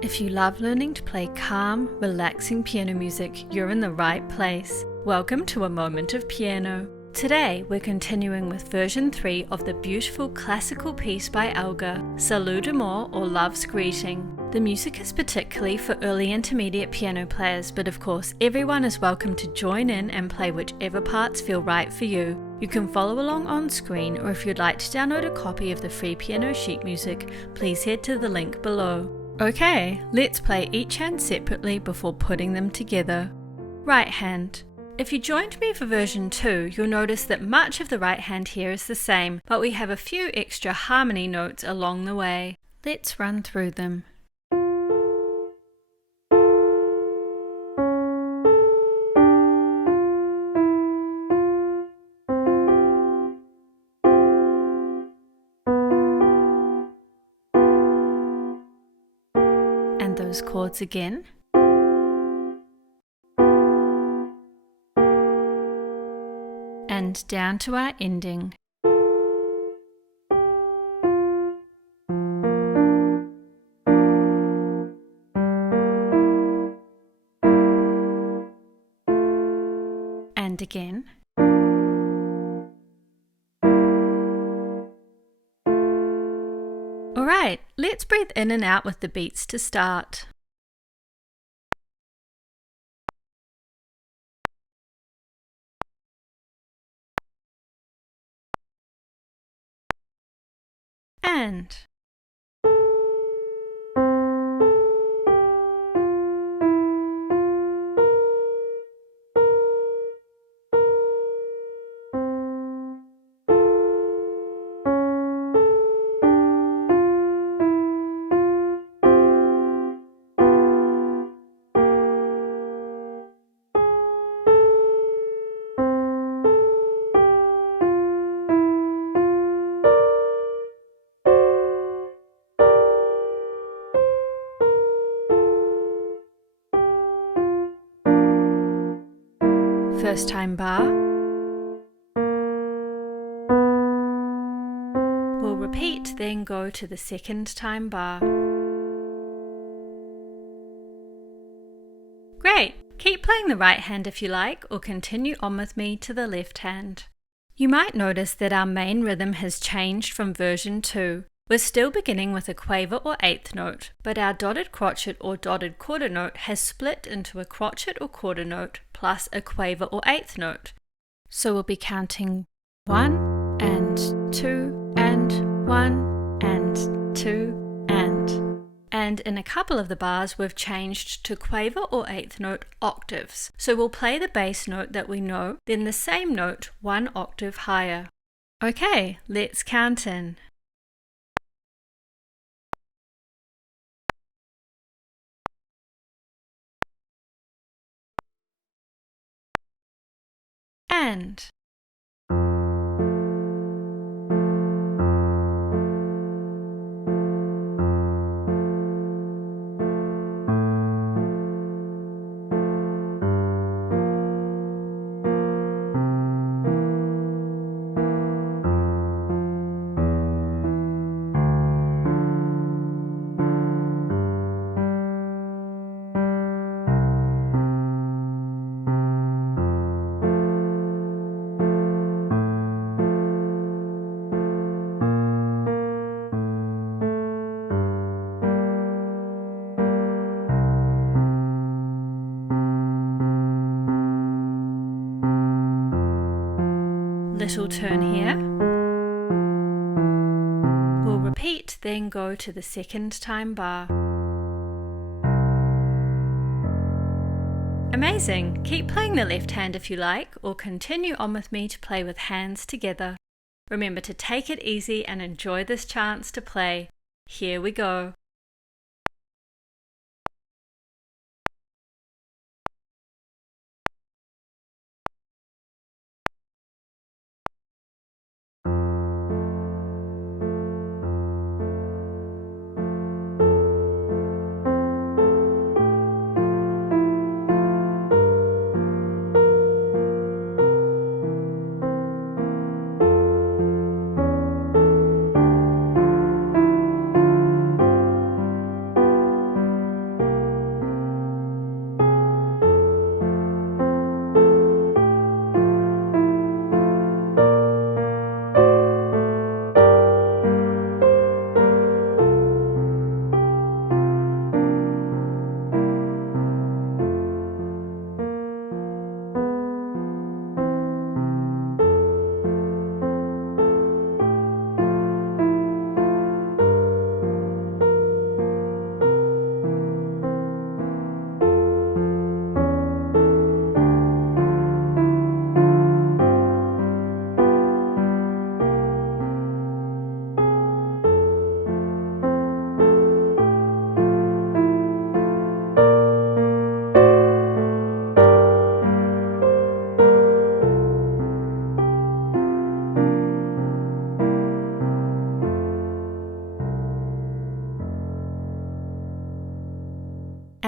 If you love learning to play calm, relaxing piano music, you're in the right place. Welcome to A Moment of Piano. Today, we're continuing with version 3 of the beautiful classical piece by Elgar, Salut or Love's Greeting. The music is particularly for early intermediate piano players, but of course everyone is welcome to join in and play whichever parts feel right for you. You can follow along on screen, or if you'd like to download a copy of the free piano sheet music, please head to the link below. Okay, let's play each hand separately before putting them together. Right hand. If you joined me for version 2, you'll notice that much of the right hand here is the same, but we have a few extra harmony notes along the way. Let's run through them. And those chords again. And down to our ending. And again. Alright, let's breathe in and out with the beats to start. And first time bar. We'll repeat, then go to the second time bar. Great! Keep playing the right hand if you like, or continue on with me to the left hand. You might notice that our main rhythm has changed from version 2. We're still beginning with a quaver or eighth note, but our dotted crotchet or dotted quarter note has split into a crotchet or quarter note plus a quaver or eighth note. So we'll be counting 1 and 2 and 1 and 2 and in a couple of the bars we've changed to quaver or eighth note octaves. So we'll play the bass note that we know, then the same note one octave higher. Okay, let's count in. And little turn here. We'll repeat, then go to the second time bar. Amazing! Keep playing the left hand if you like, or continue on with me to play with hands together. Remember to take it easy and enjoy this chance to play. Here we go.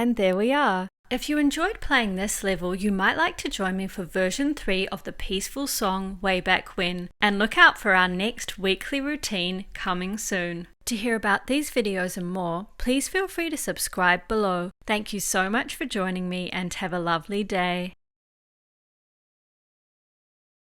And there we are. If you enjoyed playing this level, you might like to join me for version 3 of the peaceful song Way Back When, and look out for our next weekly routine coming soon. To hear about these videos and more, please feel free to subscribe below. Thank you so much for joining me and have a lovely day.